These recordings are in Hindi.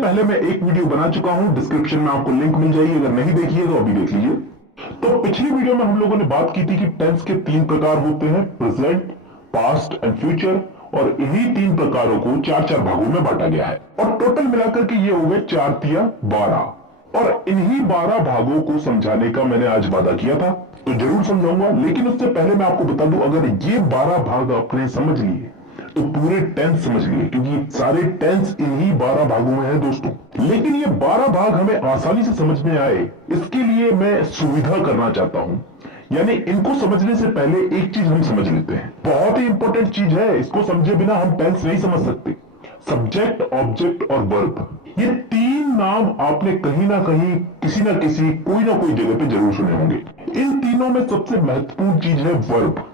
पहले मैं एक वीडियो बना चुका हूं, डिस्क्रिप्शन में आपको लिंक मिल जाएगी, अगर नहीं देखी है तो अभी देख लीजिए। तो पिछली वीडियो में हम लोगों ने बात की थी कि टेंस के 3 प्रकार होते हैं, प्रेजेंट, पास्ट एंड फ्यूचर, और इन्हीं 3 प्रकारों को 4-4 भागों में बांटा गया है और टोटल मिलाकर के ये हो गए 4 तिया 12। और इन्हीं 12 भागों को समझाने का मैंने आज वादा किया था, तो जरूर समझाऊंगा। लेकिन उससे पहले मैं आपको बता दूं, अगर ये 12 भाग आपने समझ लिए तो पूरे टेंस समझ लिए, क्योंकि सारे टेंस इन्हीं 12 भागों में है दोस्तों। लेकिन ये 12 भाग हमें आसानी से समझ में आए, इसके लिए मैं सुविधा करना चाहता हूं। यानी इनको समझने से पहले एक चीज हम समझ लेते हैं, बहुत ही इंपॉर्टेंट चीज है, इसको समझे बिना हम टेंस नहीं समझ सकते। सब्जेक्ट, ऑब्जेक्ट और वर्ब, ये 3 नाम आपने कहीं ना कहीं, किसी ना किसी, कोई ना कोई जगह पे जरूर सुने होंगे। इन तीनों में सबसे महत्वपूर्ण चीज है वर्ब।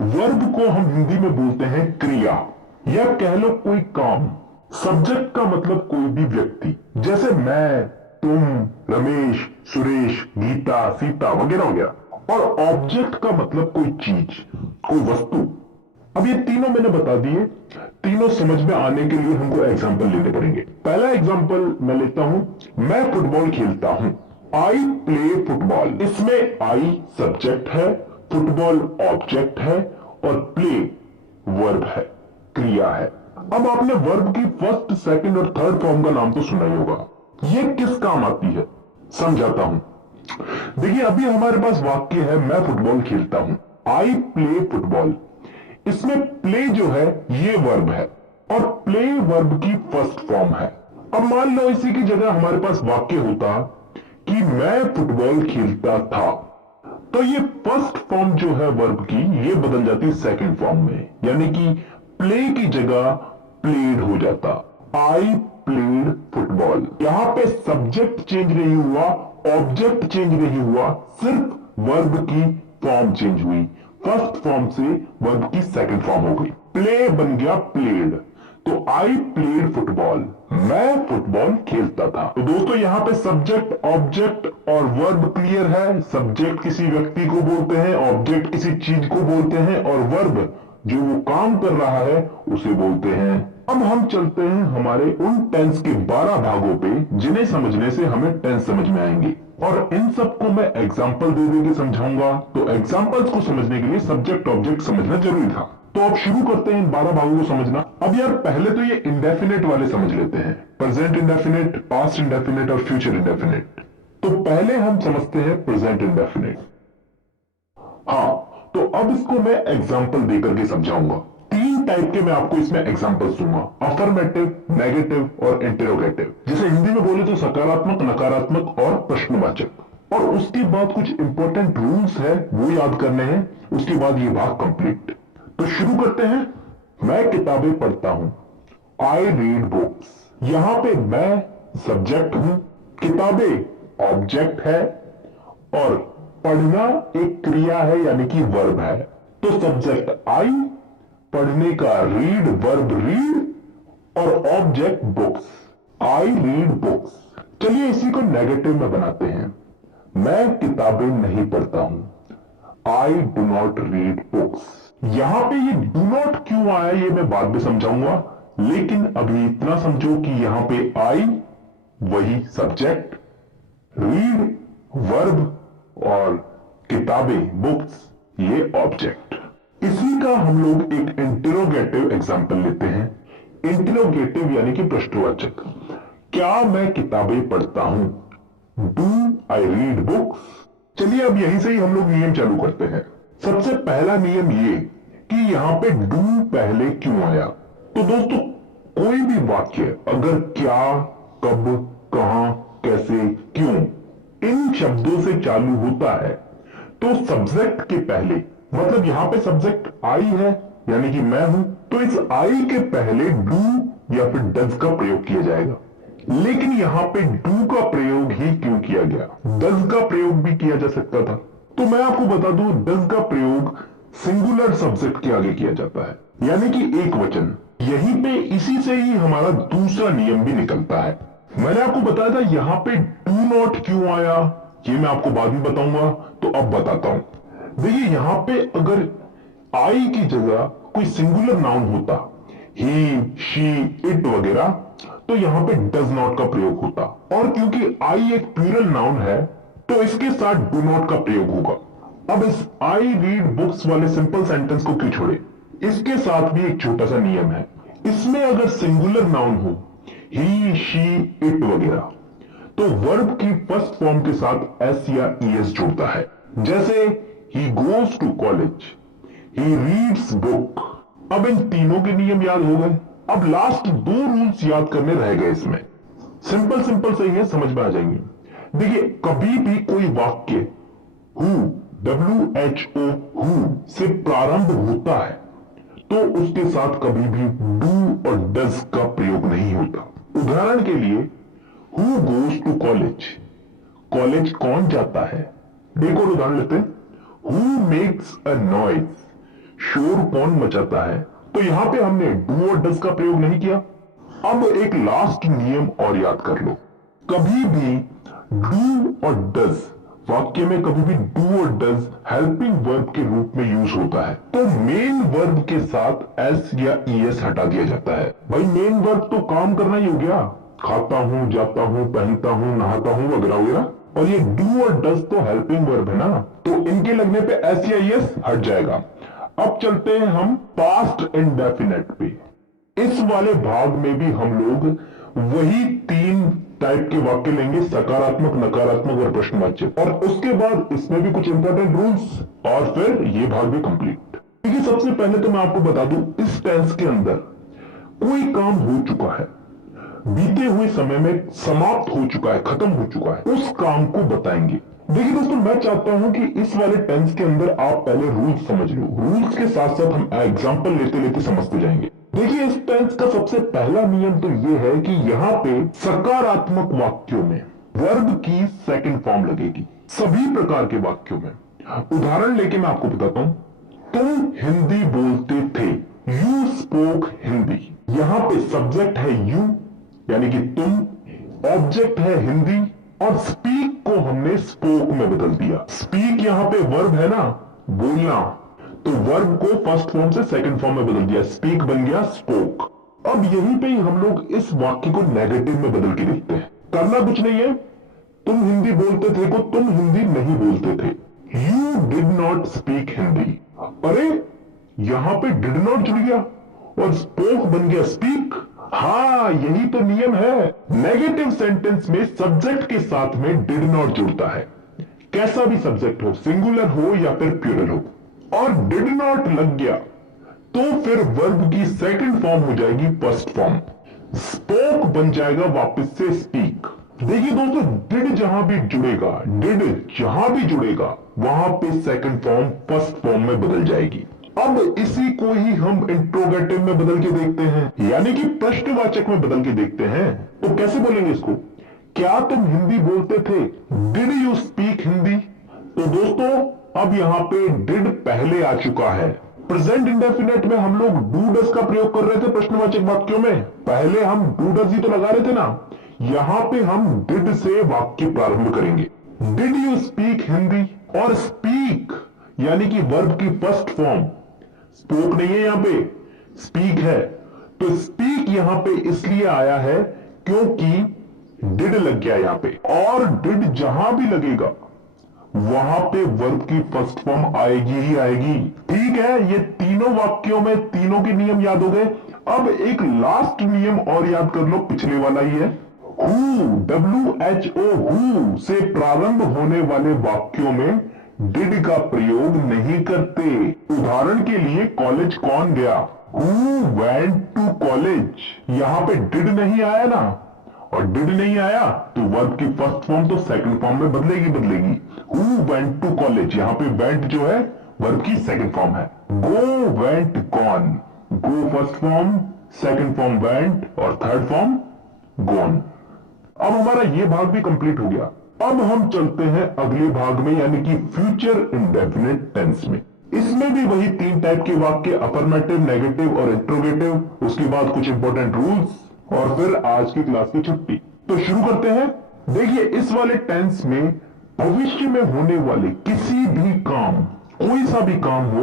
वर्ब को हम हिंदी में बोलते हैं क्रिया, या कह लो कोई काम। सब्जेक्ट का मतलब कोई भी व्यक्ति, जैसे मैं, तुम, रमेश, सुरेश, गीता, सीता वगैरह वगैरह। और ऑब्जेक्ट का मतलब कोई चीज, कोई वस्तु। अब ये तीनों मैंने बता दिए, तीनों समझ में आने के लिए हमको एग्जाम्पल लेने पड़ेंगे। पहला एग्जाम्पल मैं लेता हूं, मैं फुटबॉल खेलता हूं, आई प्ले फुटबॉल। इसमें आई सब्जेक्ट है, फुटबॉल ऑब्जेक्ट है और प्ले वर्ब है, क्रिया है। अब आपने वर्ब की फर्स्ट, सेकंड और थर्ड फॉर्म का नाम तो सुना ही होगा। ये किस काम आती है समझाता हूं। देखिए, अभी हमारे पास वाक्य है, मैं फुटबॉल खेलता हूं, आई प्ले फुटबॉल। इसमें प्ले जो है ये वर्ब है और प्ले वर्ब की फर्स्ट फॉर्म है। अब मान लो इसी की जगह हमारे पास वाक्य होता कि मैं फुटबॉल खेलता था, तो ये फर्स्ट फॉर्म जो है वर्ब की, ये बदल जाती सेकंड फॉर्म में, यानी कि प्ले की जगह प्लेड हो जाता, आई प्लेड फुटबॉल। यहां पे सब्जेक्ट चेंज नहीं हुआ, ऑब्जेक्ट चेंज नहीं हुआ, सिर्फ वर्ब की फॉर्म चेंज हुई। फर्स्ट फॉर्म से वर्ब की सेकंड फॉर्म हो गई, प्ले बन गया प्लेड। तो आई प्लेड फुटबॉल, मैं फुटबॉल खेलता था। तो दोस्तों यहां पे सब्जेक्ट, ऑब्जेक्ट और वर्ब क्लियर है। सब्जेक्ट किसी व्यक्ति को बोलते हैं, ऑब्जेक्ट किसी चीज को बोलते हैं और वर्ब जो वो काम कर रहा है उसे बोलते हैं। अब हम चलते हैं हमारे उन टेंस के 12 भागों पे, जिन्हें समझने से हमें टेंस समझ में आएंगे, और इन सबको मैं एग्जाम्पल दे देके समझाऊंगा। तो एग्जाम्पल्स को समझने के लिए सब्जेक्ट ऑब्जेक्ट समझना जरूरी था। तो अब शुरू करते हैं इन 12 भागों को समझना। अब यार पहले तो ये इंडेफिनेट वाले समझ लेते हैं, प्रेजेंट इंडेफिनेट, पास्ट इंडेफिनेट और फ्यूचर इंडेफिनेट। तो पहले हम समझते हैं प्रेजेंट इंडेफिनेट। हाँ, तो अब इसको मैं एग्जाम्पल देकर के समझाऊंगा। 3 टाइप के मैं आपको इसमें एग्जाम्पल्स दूंगा, अफर्मेटिव, नेगेटिव और इंटेरोगेटिव। जैसे हिंदी में बोले तो सकारात्मक, नकारात्मक और प्रश्नवाचक। और उसके बाद कुछ इंपॉर्टेंट रूल्स है, वो याद करने हैं, उसके बाद ये भाग कंप्लीट। तो शुरू करते हैं। मैं किताबें पढ़ता हूं, आई रीड बुक्स। यहां पे मैं सब्जेक्ट हूं, किताबें ऑब्जेक्ट है और पढ़ना एक क्रिया है, यानी कि वर्ब है। तो सब्जेक्ट आई, पढ़ने का रीड, वर्ब रीड और object books, I read books. चलिए इसी को नेगेटिव में बनाते हैं। मैं किताबें नहीं पढ़ता हूं, I do not read books. यहां पे ये डू नॉट क्यों आया ये मैं बाद में समझाऊंगा, लेकिन अभी इतना समझो कि यहां पे आई वही सब्जेक्ट, रीड वर्ब और किताबें बुक्स ये ऑब्जेक्ट। इसी का हम लोग एक इंटरोगेटिव एग्जांपल लेते हैं। इंटरोगेटिव यानी कि प्रश्नवाचक। क्या मैं किताबें पढ़ता हूं, डू आई रीड बुक्स। चलिए अब यहीं से ही हम लोग नियम चालू करते हैं। सबसे पहला नियम ये कि यहां पे डू पहले क्यों आया। तो दोस्तों कोई भी वाक्य अगर क्या, कब, कहां, कैसे, क्यों इन शब्दों से चालू होता है तो सब्जेक्ट के पहले, मतलब यहां पे सब्जेक्ट आई है यानी कि मैं हूं, तो इस आई के पहले डू या फिर डज का प्रयोग किया जाएगा। लेकिन यहां पे डू का प्रयोग ही क्यों किया गया, डज का प्रयोग भी किया जा सकता था। तो मैं आपको बता दूं, डज का प्रयोग सिंगुलर सब्जेक्ट के आगे किया जाता है, यानी कि एक वचन। यहीं पे इसी से ही हमारा दूसरा नियम भी निकलता है। मैंने आपको बताया था यहां पे डू नॉट क्यों आया, ये मैं आपको बाद में बताऊंगा, तो अब बताता हूं। देखिए यहां पे अगर आई की जगह कोई सिंगुलर नाउन होता, ही, शी, इट वगैरह, तो यहां पे डज नॉट का प्रयोग होता, और क्योंकि आई एक प्लूरल नाउन है तो इसके साथ डू नॉट का प्रयोग होगा। अब इस आई रीड बुक्स वाले सिंपल सेंटेंस को क्यों छोड़े, इसके साथ भी एक छोटा सा नियम है। इसमें अगर सिंगुलर नाउन हो, ही, शी, इट वगैरह, तो वर्ब की फर्स्ट फॉर्म के साथ एस या ईएस जुड़ता है। जैसे he goes to college, he reads book. अब इन तीनों के नियम याद हो गए। अब लास्ट 2 रूल्स याद करने रह गए। इसमें सिंपल सिंपल सही है, समझ में आ जाएंगे। देखिए, कभी भी कोई वाक्य हु, WHO, हु से प्रारंभ होता है तो उसके साथ कभी भी डू और डज का प्रयोग नहीं होता। उदाहरण के लिए, who goes to college, college कौन जाता है। एक और उदाहरण लेते हैं, हु मेक्स अ नॉइज, शोर कौन मचाता है। तो यहां पे हमने डू और डज का प्रयोग नहीं किया। अब एक लास्ट नियम और याद कर लो, कभी भी डू और डज वाक्य में कभी भी डू और डज हेल्पिंग वर्ब के रूप में यूज होता है तो मेन वर्ब के साथ एस या ईएस हटा दिया जाता है। भाई मेन वर्ब तो काम करना ही हो गया, खाता हूं, जाता हूं, पहनता हूं, नहाता हूं वगैरह वगैरह, और ये डू और डज तो हेल्पिंग वर्ब है ना, तो इनके लगने पे एस या ईएस हट जाएगा। अब चलते हैं हम पास्ट इंडेफिनिट पे। इस वाले भाग में भी हम लोग वही 3 टाइप के वाक्य लेंगे, सकारात्मक, नकारात्मक और प्रश्नवाच्य, और उसके बाद इसमें भी कुछ इंपॉर्टेंट रूल्स, और फिर ये भाग भी कंप्लीट। देखिए, सबसे पहले तो मैं आपको बता दूं, इस टेंस के अंदर कोई काम हो चुका है, बीते हुए समय में समाप्त हो चुका है, खत्म हो चुका है, उस काम को बताएंगे। देखिए दोस्तों, मैं चाहता हूं कि इस वाले टेंस के अंदर आप पहले रूल्स समझ लो, रूल्स के साथ साथ हम एग्जांपल लेते लेते समझते जाएंगे। देखिए, इस टेंस का सबसे पहला नियम तो यह है कि यहां पे सकारात्मक वाक्यों में वर्ब की सेकंड फॉर्म लगेगी, सभी प्रकार के वाक्यों में। उदाहरण लेके मैं आपको बताता हूं, तुम हिंदी बोलते थे, यू स्पोक हिंदी। यहां पे सब्जेक्ट है यू यानी कि तुम, ऑब्जेक्ट है हिंदी, और स्पीक को हमने स्पोक में बदल दिया। स्पीक यहां पे वर्ब है ना, बोलना, तो वर्ब को फर्स्ट फॉर्म से सेकंड फॉर्म में बदल दिया, स्पीक बन गया स्पोक। अब यहीं पे ही हम लोग इस वाक्य को नेगेटिव में बदल के देखते हैं। करना कुछ नहीं है, तुम हिंदी बोलते थे को तुम हिंदी नहीं बोलते थे, you did not speak Hindi. अरे यहां पे डिड नॉट जुड़ गया और स्पोक बन गया स्पीक। हाँ, यही तो नियम है, नेगेटिव सेंटेंस में सब्जेक्ट के साथ में डिड नॉट जुड़ता है, कैसा भी सब्जेक्ट हो, सिंगुलर हो या फिर प्लूरल हो, और डिड नॉट लग गया तो फिर वर्ब की सेकंड फॉर्म हो जाएगी फर्स्ट फॉर्म, स्पोक बन जाएगा वापस से स्पीक। देखिए दोस्तों, डिड जहां भी जुड़ेगा, डिड जहां भी जुड़ेगा वहां पे सेकंड फॉर्म फर्स्ट फॉर्म में बदल जाएगी। अब इसी को ही हम इंट्रोगेटिव में बदल के देखते हैं, यानी कि प्रश्नवाचक में बदल के देखते हैं। तो कैसे बोलेंगे इसको, क्या तुम हिंदी बोलते थे, डिड यू स्पीक हिंदी। तो दोस्तों, अब यहां पे डिड पहले आ चुका है। प्रेजेंट इंडेफिनेट में हम लोग डू डज का प्रयोग कर रहे थे प्रश्नवाचक वाक्यों में, पहले हम डू डज ही तो लगा रहे थे ना। यहां पे हम डिड से वाक्य प्रारंभ करेंगे, डिड यू स्पीक हिंदी, और स्पीक यानी कि वर्ब की फर्स्ट फॉर्म, स्पोक नहीं है यहां पे, स्पीक है। तो स्पीक यहां पे इसलिए आया है क्योंकि डिड लग गया यहां पे, और डिड जहां भी लगेगा वहां पे वर्ब की फर्स्ट फॉर्म आएगी ही आएगी। ठीक है, ये तीनों वाक्यों में तीनों के नियम याद हो गए। अब एक लास्ट नियम और याद कर लो, पिछले वाला ही है, हु, WHO, हु से प्रारंभ होने वाले वाक्यों में डिड का प्रयोग नहीं करते। उदाहरण के लिए, कॉलेज कौन गया, हु वेंट टू कॉलेज। यहां पे डिड नहीं आया ना, और डिड नहीं आया तो वर्ब की फर्स्ट फॉर्म तो सेकंड फॉर्म में बदलेगी। हु वेंट टू कॉलेज, यहां पे वेंट जो है वर्ब की सेकंड फॉर्म है। Go went gone, go first form, second form went, और थर्ड फॉर्म गॉन। अब हमारा ये भाग भी कंप्लीट हो गया। अब हम चलते हैं अगले भाग में, यानी कि फ्यूचर इंडेफिनिट टेंस में। इसमें भी वही 3 टाइप के वाक्य, अफर्मेटिव, नेगेटिव और इंट्रोगेटिव, उसके बाद कुछ इंपॉर्टेंट रूल्स, और फिर आज की क्लास की छुट्टी। तो शुरू करते हैं। देखिए, इस वाले टेंस में भविष्य में होने वाले किसी भी काम, कोई सा भी काम हो,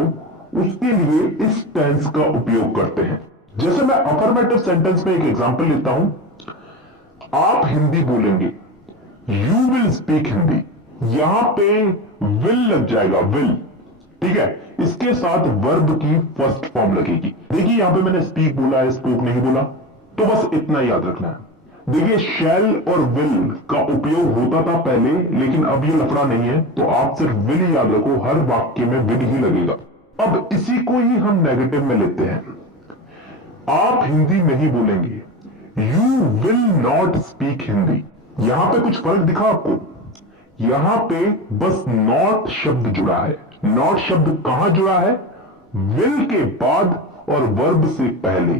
उसके लिए इस टेंस का उपयोग करते हैं। जैसे मैं अफर्मेटिव सेंटेंस में एक एग्जांपल लेता हूं, आप हिंदी बोलेंगे, यू विल स्पीक हिंदी। यहां पे विल लग जाएगा, विल, ठीक है। इसके साथ वर्ब की फर्स्ट फॉर्म लगेगी। देखिए यहां पे मैंने स्पीक बोला है, स्पोक नहीं बोला, तो बस इतना याद रखना है। देखिए शैल और विल का उपयोग होता था पहले, लेकिन अब ये लफड़ा नहीं है, तो आप सिर्फ विल ही याद रखो, हर वाक्य में विल ही लगेगा। अब इसी को ही हम नेगेटिव में लेते हैं। आप हिंदी नहीं बोलेंगे, you will not speak Hindi. यहां पे कुछ फर्क दिखा आपको? यहां पे बस नॉट शब्द जुड़ा है। नॉट शब्द कहां जुड़ा है? विल के बाद और वर्ब से पहले।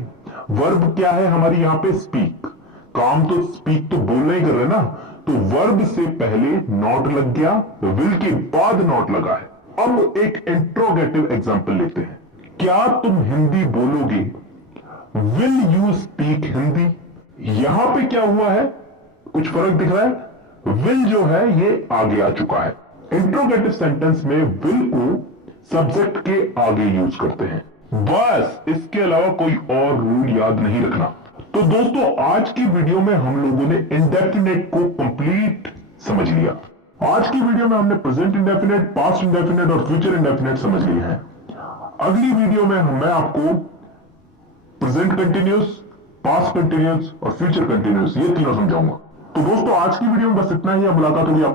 वर्ब क्या है हमारी यहां पे? स्पीक। काम तो स्पीक तो बोलना ही कर रहे ना, तो वर्ब से पहले नॉट लग गया, विल के बाद नॉट लगा है। अब एक इंट्रोगेटिव एग्जांपल लेते हैं। क्या तुम हिंदी बोलोगे? Will you speak Hindi? यहां पे क्या हुआ है? कुछ फर्क दिख रहा है? विल जो है ये आगे आ चुका है। इंट्रोगेटिव सेंटेंस में विल को सब्जेक्ट के आगे यूज करते हैं, बस इसके अलावा कोई और रूल याद नहीं रखना। तो दोस्तों आज की वीडियो में हम लोगों ने इंडेफिनेट को कंप्लीट समझ लिया। आज की वीडियो में हमने प्रेजेंट इंडेफिनेट, पास्ट इंडेफिनेट और फ्यूचर इंडेफिनेट समझ लिए हैं। अगली वीडियो में मैं आपको प्रेजेंट कंटिन्यूस, पास्ट कंटिन्यूस और फ्यूचर कंटिन्यूस, ये तीनों समझाऊंगा। तो दोस्तों आज की वीडियो में बस इतना ही। अब मुलाकात होगी आपसे